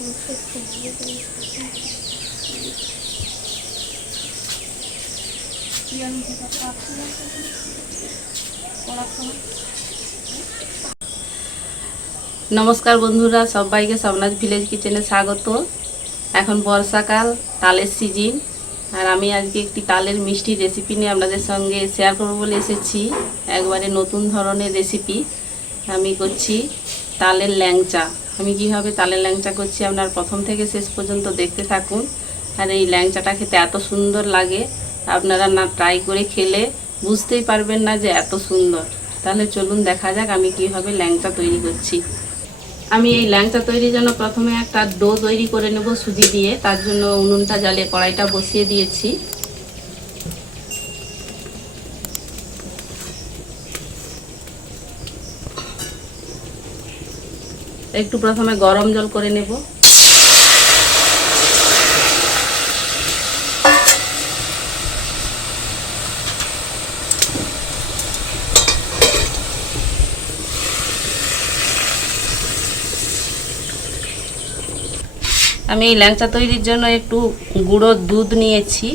नमस्कार बंधुरा सबाइके स्वप्नाज ভিলেজ किचेने स्वागत। এখন বর্ষাকাল, তালের সিজন, আর আমি আজকে একটি তালের মিষ্টি রেসিপি নিয়ে আপনাদের সঙ্গে শেয়ার করব বলে এসেছি। একবারে নতুন ধরনের রেসিপি আমি করছি, তালের ল্যাংচা। আমি কিভাবে তালের ল্যাংচা করছি আপনারা প্রথম থেকে শেষ পর্যন্ত দেখতে থাকুন। আর এই ল্যাংচাটা খেতে এত সুন্দর লাগে, আপনারা না ট্রাই করে খেলে বুঝতেই পারবেন না যে এত সুন্দর। তাহলে চলুন দেখা যাক আমি কিভাবে ল্যাংচা তৈরি করছি। আমি এই ল্যাংচা তৈরির জন্য প্রথমে একটা ডো তৈরি করে নেব সুজি দিয়ে। তার জন্য উনুনটা জ্বালিয়ে কড়াইটা বসিয়ে দিয়েছি। একটু প্রথমে গরম জল করে নেব। আমি এই ল্যাংচা তৈরির জন্য একটু গুঁড়ো দুধ নিয়েছি,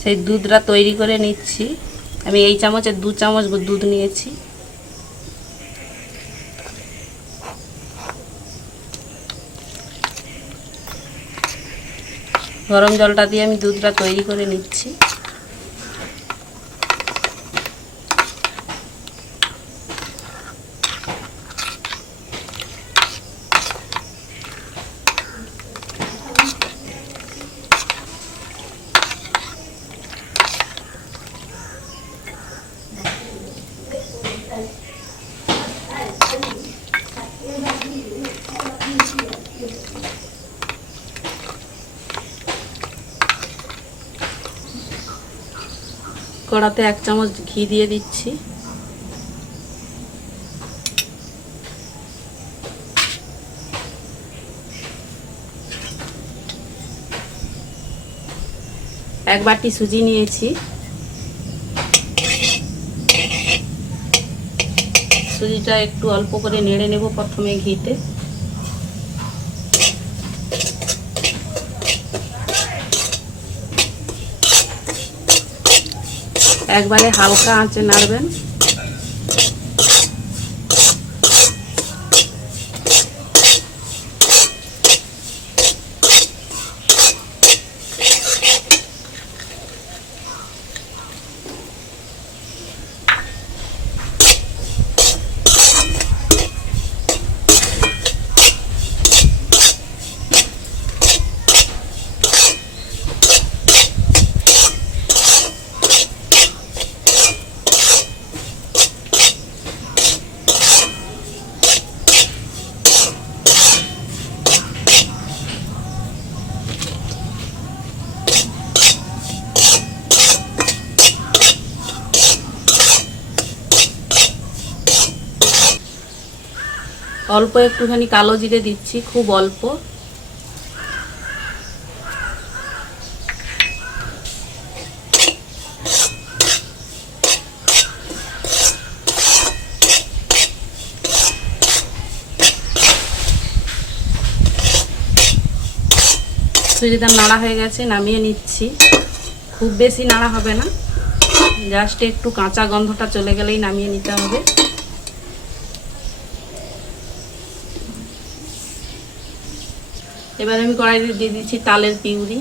সেই দুধটা তৈরি করে নিচ্ছি। আমি এই চামচের 2 চামচ দুধ নিয়েছি। গরম জলটা দিয়ে আমি দুধটা তৈরি করে নিচ্ছি। কড়াতে 1 চামচ ঘি দিয়ে দিচ্ছি। এক বাটি সুজি নিয়েছি। সুজিটা একটু অল্প করে নেড়ে নেব প্রথমে ঘিতে। একবারে হালকা আঁচে নাড়বেন। অল্প একটুখানি কালো জিরে দিচ্ছি, খুব অল্প। সুজিটা নাড়া হয়ে গেছে, নামিয়ে নিচ্ছি। খুব বেশি নাড়া হবে না, জাস্ট একটু কাঁচা গন্ধটা চলে গেলেই নামিয়ে নিতে হবে। এবার আমি কড়াইতে দিয়ে দিচ্ছি তালের পিউরি।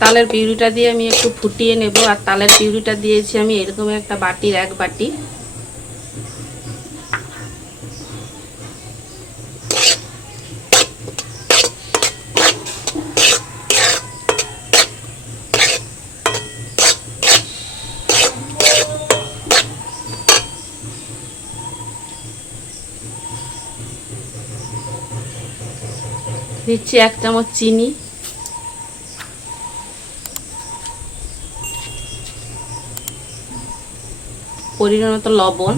তালের পিউরিটা দিয়ে আমি একটু ফুটিয়ে নেব। আর তালের পিউরিটা দিয়েছি আমি এরকম একটা বাটির 1 বাটি। দিচ্ছি 1 চামচ চিনি। পরিমাণ মতো লবণ,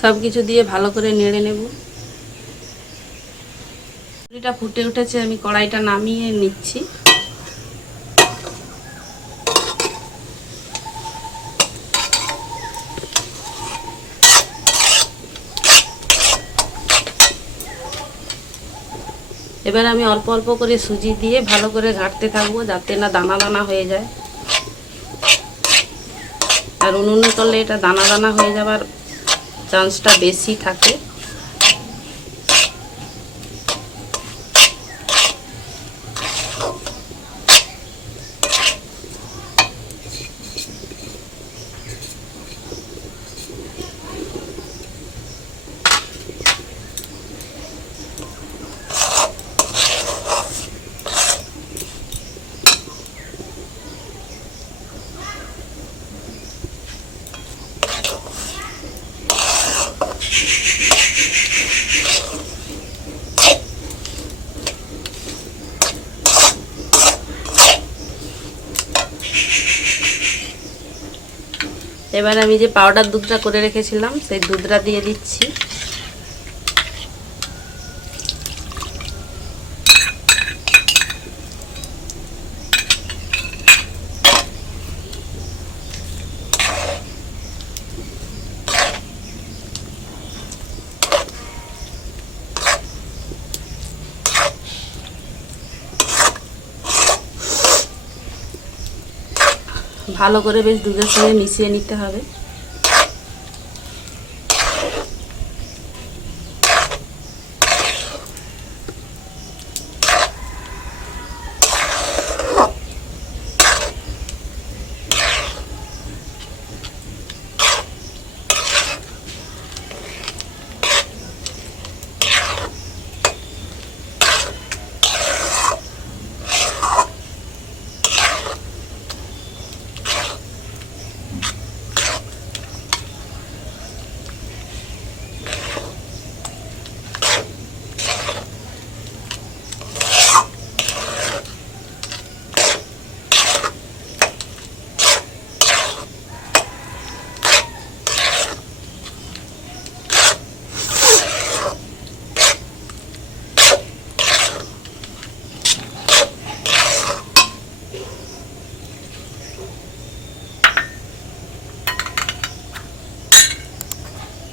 সব কিছু দিয়ে ভালো করে নেড়ে নেব। পুরিটা ফুটে উঠেছে, আমি কড়াইটা নামিয়ে নিচ্ছি। এবার আমি অল্প অল্প করে সুজি দিয়ে ভালো করে ঘাঁটতে থাকবো, যাতে না দানা দানা হয়ে যায়। আর উনুনে করলে এটা দানা দানা হয়ে যাওয়ার চান্সটা বেশি থাকে। এবার আমি যে পাউডার দুধটা করে রেখেছিলাম সেই দুধটা দিয়ে দিচ্ছি। ভালো করে বেশ দুধের সঙ্গে মিশিয়ে নিতে হবে।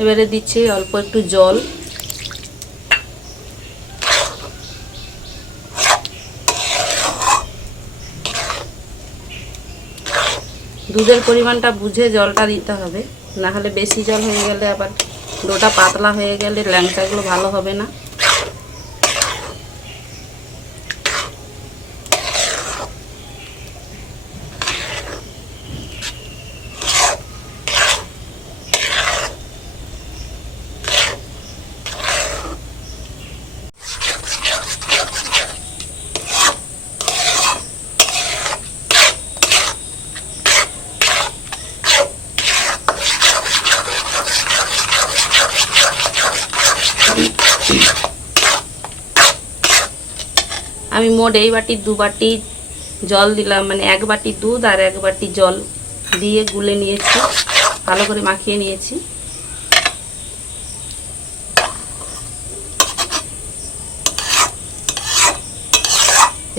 এবারে দিচ্ছি অল্প একটু জল। দুধের পরিমাণটা বুঝে জলটা দিতে হবে, না হলে বেশি জল হয়ে গেলে আবার ডোটা পাতলা হয়ে গেলে ল্যাংচাগুলো ভালো হবে না। আমি মোট এই বাটির 2 বাটি জল দিলাম, মানে 1 বাটি দুধ আর 1 বাটি জল দিয়ে গুলে নিয়েছি, ভালো করে মাখিয়ে নিয়েছি।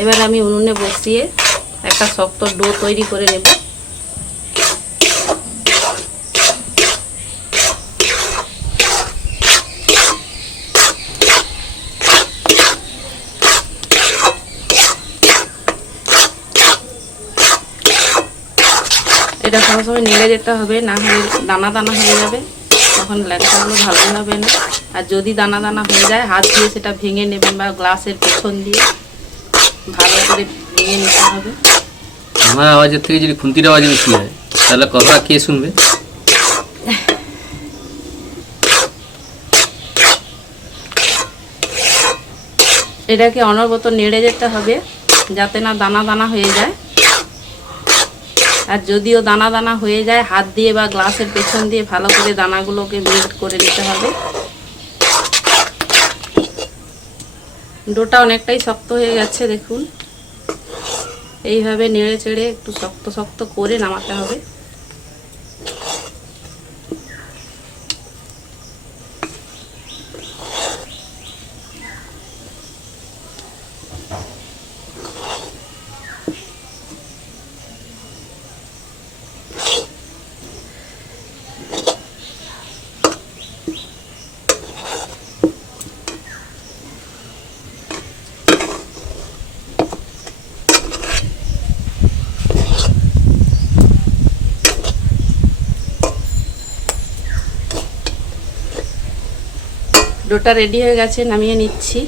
এবার আমি উনুনে বসিয়ে একটা শক্ত ডো তৈরি করে নেব। এটা সবসময় নেড়ে যেতে হবে, না হলে দানা দানা হয়ে যাবে, তখন ল্যাংচাগুলো ভালো হবে না। আর যদি দানা দানা হয়ে যায় হাত দিয়ে সেটা ভেঙে নেবেন বা গ্লাসের পেছন দিয়ে ভালো করে ভেঙে নিতে হবে। আমার আওয়াজের থেকে যদি খুন্তির আওয়াজ বেশি হয় তাহলে কথা কে শুনবে? এটাকে অনবরত নেড়ে যেতে হবে যাতে না দানা দানা হয়ে যায়। আর যদিও দানা দানা হয়ে যায়, হাত দিয়ে বা গ্লাসের পেছন দিয়ে ভালো করে দানাগুলোকে বের করে নিতে হবে। ডোটা অনেকটাই শক্ত হয়ে গেছে দেখুন। এইভাবে নেড়ে চেড়ে একটু শক্ত শক্ত করে নামাতে হবে। ডোটা রেডি হয়ে গেছে, নামিয়ে নিচ্ছি।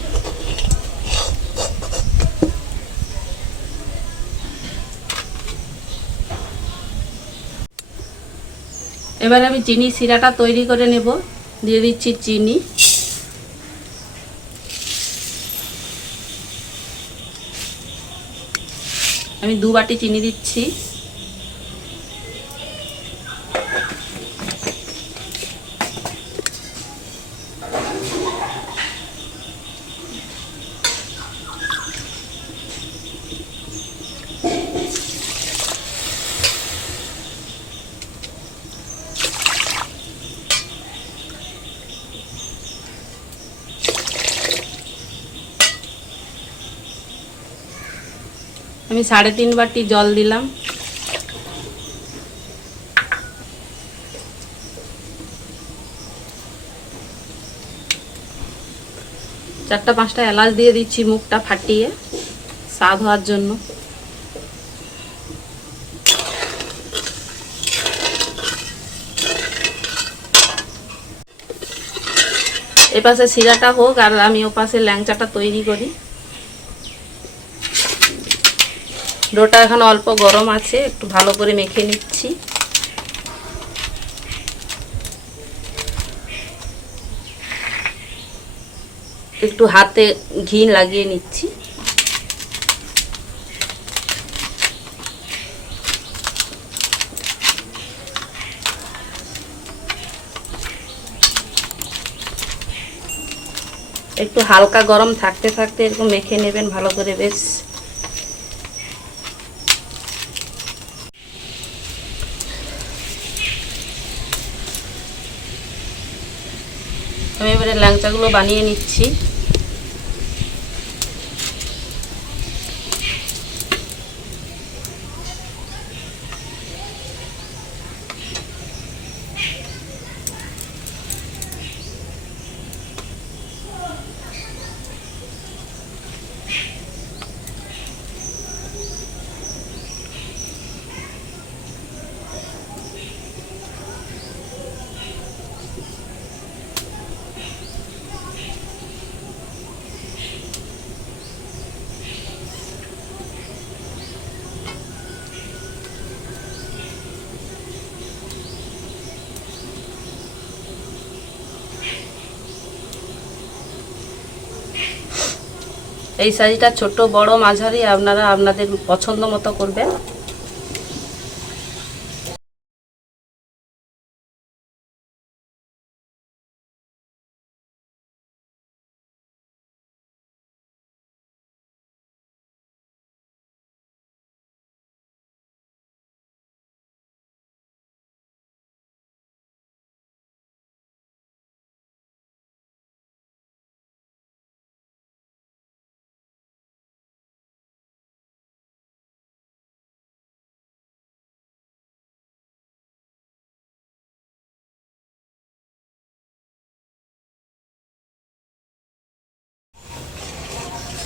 এবার আমি চিনি সিরাটা তৈরি করে নেব। দিয়ে দিচ্ছি চিনি, আমি 2 বাটি চিনি দিচ্ছি। আমি 3.5 বাটি জল দিলাম। চারটা 5টা এলাচ দিয়ে দিচ্ছি মুখটা ফাটিয়ে স্বাদ হওয়ার জন্য। এপাশে সিরাটা হোক আর আমি ওপাশে ল্যাংচাটা তৈরি করি। ডোটা এখন অল্প গরম আছে, একটু ভালো করে মেখে নিচ্ছি। একটু হাতে ঘি লাগিয়ে নিচ্ছি। একটু হালকা গরম থাকতে থাকতে এরকম মেখে নেবেন ভালো করে বেশ। আমি এবারে ল্যাংচাগুলো বানিয়ে নিচ্ছি। এই সাইজটা ছোট বড় মাঝারি আপনারা আপনাদের পছন্দ মতো করবেন।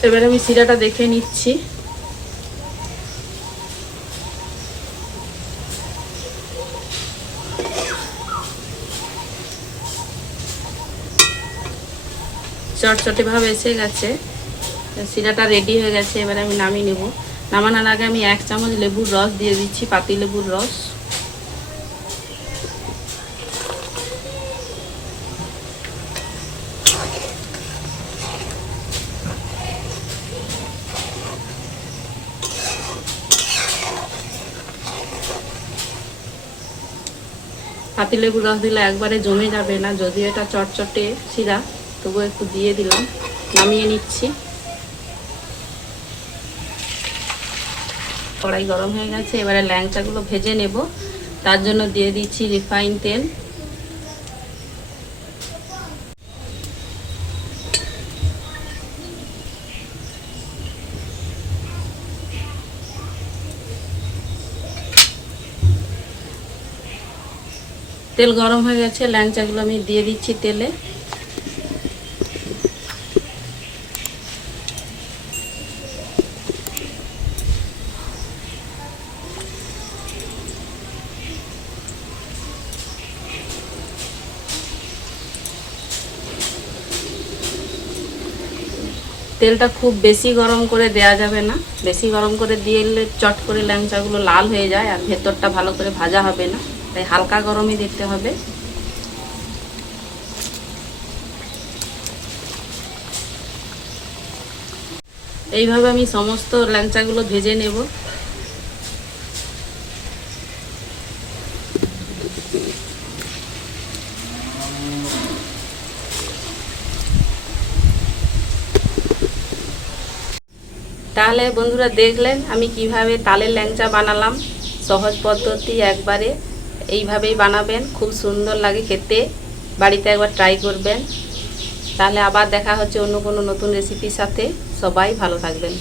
এবার আমি শিরাটা দেখে নিচ্ছি। চটচটে ভাবে এসে গেছে, শিরাটা রেডি হয়ে গেছে। এবার আমি নামিয়ে নেব। নামানোর আগে আমি 1 চামচ লেবুর রস দিয়ে দিচ্ছি, পাতি লেবুর রস। পাতিলেবুর রস দিলে একবারে জমে যাবে না, যদিও এটা চটচটে শিরা, তবু একটু দিয়ে দিলাম। নামিয়ে নিচ্ছি। কড়াই গরম হয়ে গেছে, এবারে ল্যাংচাগুলো ভেজে নেব। তার জন্য দিয়ে দিচ্ছি রিফাইন তেল। তেল গরম হয়ে গেছে, ল্যাংচাগুলো আমি দিয়ে দিচ্ছি তেলে। তেলটা খুব বেশি গরম করে দেয়া যাবে না, বেশি গরম করে দিলে চট করে ল্যাংচাগুলো লাল হয়ে যায় আর ভেতরটা ভালো করে ভাজা হবে না, তাই হালকা গরমই দিতে হবে। এইভাবে আমি সমস্ত ল্যাংচাগুলো ভেজে নেব। তাহলে বন্ধুরা দেখলেন আমি কিভাবে তালের ল্যাংচা বানালাম, সহজ পদ্ধতি একবারে। এইভাবেই বানাবেন, খুব সুন্দর লাগে খেতে, বাড়িতে একবার ট্রাই করবেন। তাহলে আবার দেখা হচ্ছে অন্য কোনো নতুন রেসিপির সাথে। সবাই ভালো থাকবেন।